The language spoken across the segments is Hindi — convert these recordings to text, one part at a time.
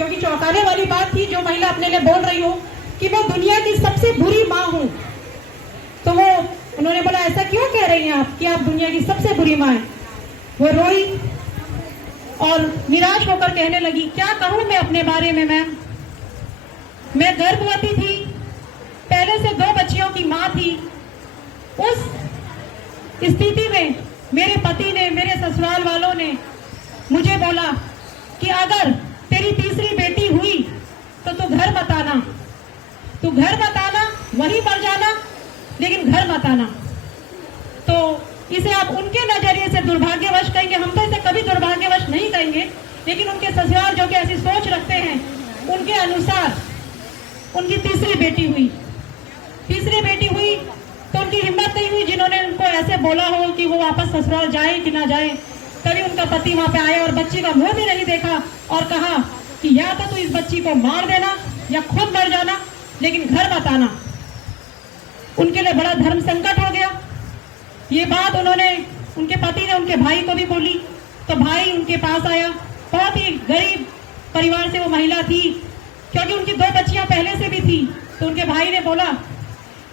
क्योंकि चौंकाने वाली बात थी, जो महिला अपने लिए बोल रही हो कि मैं दुनिया की सबसे बुरी माँ हूँ। तो वो उन्होंने बोला ऐसा क्यों कह रही हैं आप कि आप दुनिया की सबसे बुरी माँ हैं। वो रोई और निराश होकर कहने लगी, क्या कहूँ मैं अपने बारे में मैम, मैं गर्भवती थी, पहले से 2 बच्चियों की माँ थी। उस स्थिति में मेरे पति ने, मेरे ससुराल वालों ने मुझे बोला कि अगर तेरी तीसरी बेटी हुई तो तू घर मत आना, तू घर मत आना, वहीं मर जाना, लेकिन घर मत आना। तो इसे आप उनके नजरिए से दुर्भाग्यवश कहेंगे, हम तो इसे कभी दुर्भाग्यवश नहीं कहेंगे, लेकिन उनके ससुराल जो कि ऐसी सोच रखते हैं, उनके अनुसार उनकी तीसरी बेटी हुई। तीसरी बेटी हुई तो उनकी हिम्मत नहीं हुई, जिन्होंने उनको ऐसे बोला हो कि वो वापस ससुराल जाए कि ना जाए। तभी उनका पति वहां पे आया और बच्ची का मुंह भी नहीं देखा और कहा कि या तो तू इस बच्ची को मार देना या खुद मर जाना, लेकिन घर मत आना। उनके लिए बड़ा धर्म संकट हो गया। ये बात उन्होंने, उनके पति ने उनके भाई को भी बोली, तो भाई उनके पास आया। बहुत ही गरीब परिवार से वो महिला थी, क्योंकि उनकी 2 बच्चियां पहले से भी थी। तो उनके भाई ने बोला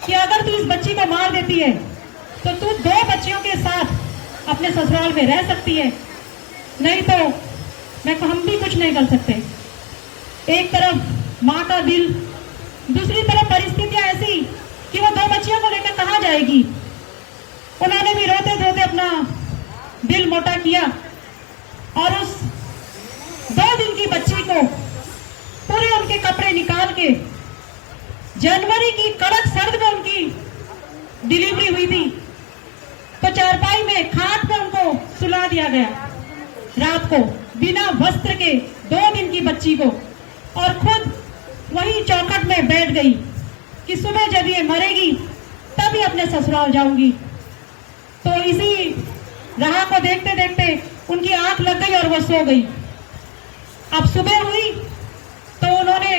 कि अगर तू इस बच्ची को मार देती है तो तू 2 बच्चियों के साथ अपने ससुराल में रह सकती है, नहीं तो हम भी कुछ नहीं कर सकते। एक तरफ माँ का दिल, दूसरी तरफ परिस्थितियां ऐसी कि वो 2 बच्चियों को लेकर कहाँ जाएगी। उन्होंने भी रोते रोते अपना दिल मोटा किया और उस 2 दिन की बच्ची को पूरे उनके कपड़े निकाल के, जनवरी की कड़क सर्द में उनकी डिलीवरी हुई थी, तो चारपाई में खाट पे उनको सुला दिया गया रात को, बिना वस्त्र के 2 दिन की बच्ची को, और खुद वही चौखट में बैठ गई कि सुबह जब ये मरेगी तभी अपने ससुराल जाऊंगी। तो इसी राह को देखते देखते उनकी आंख लग गई और वो सो गई। अब सुबह हुई तो उन्होंने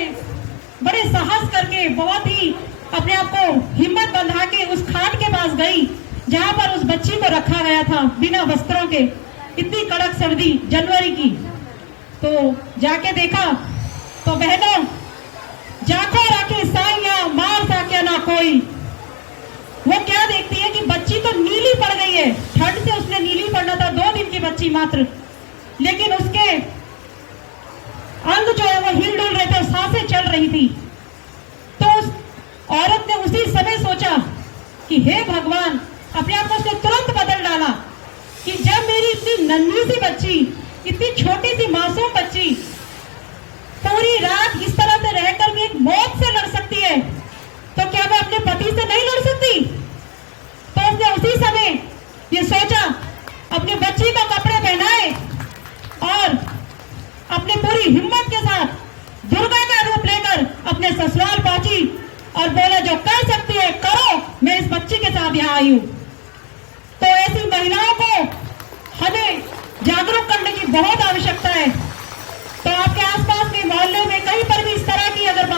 बड़े साहस करके, बहुत ही अपने आप को हिम्मत बंधा के उस खाट के पास गई जहां पर उस बच्ची को रखा गया था बिना वस्त्रों के। इतनी कड़क सर्दी जनवरी की। तो जाके देखा तो बहनों, जाको राखे साइया मार साके ना कोई। वो क्या देखती है कि बच्ची तो नीली पड़ गई है, ठंड से उसने नीली पड़ना था, 2 दिन की बच्ची मात्र, लेकिन उसके अंग जो है वो हिल डुल रहे थे, सांसें चल रही थी। तो उस औरत ने उसी समय सोचा कि हे भगवान, अपने आप को उसने तुरंत बदल डाला कि जब मेरी इतनी नन्ही सी बच्ची, इतनी छोटी सी मासूम बच्ची पूरी रात इस तरह से रहकर भी एक मौत से लड़ सकती है, तो क्या मैं अपने पति से नहीं लड़ सकती। तो उसने उसी समय ये सोचा, अपनी बच्ची को कपड़े पहनाए और अपनी पूरी हिम्मत के साथ दुर्गा का रूप लेकर अपने ससुराल पहुंची और बोला, जो कर सकती है करो, मैं इस बच्ची के साथ यहाँ आई हूँ। तो ऐसी महिलाओं को हमें जागरूक करने की बहुत आवश्यकता है। तो आपके आसपास के मोहल्ले में कहीं पर भी इस तरह की अगर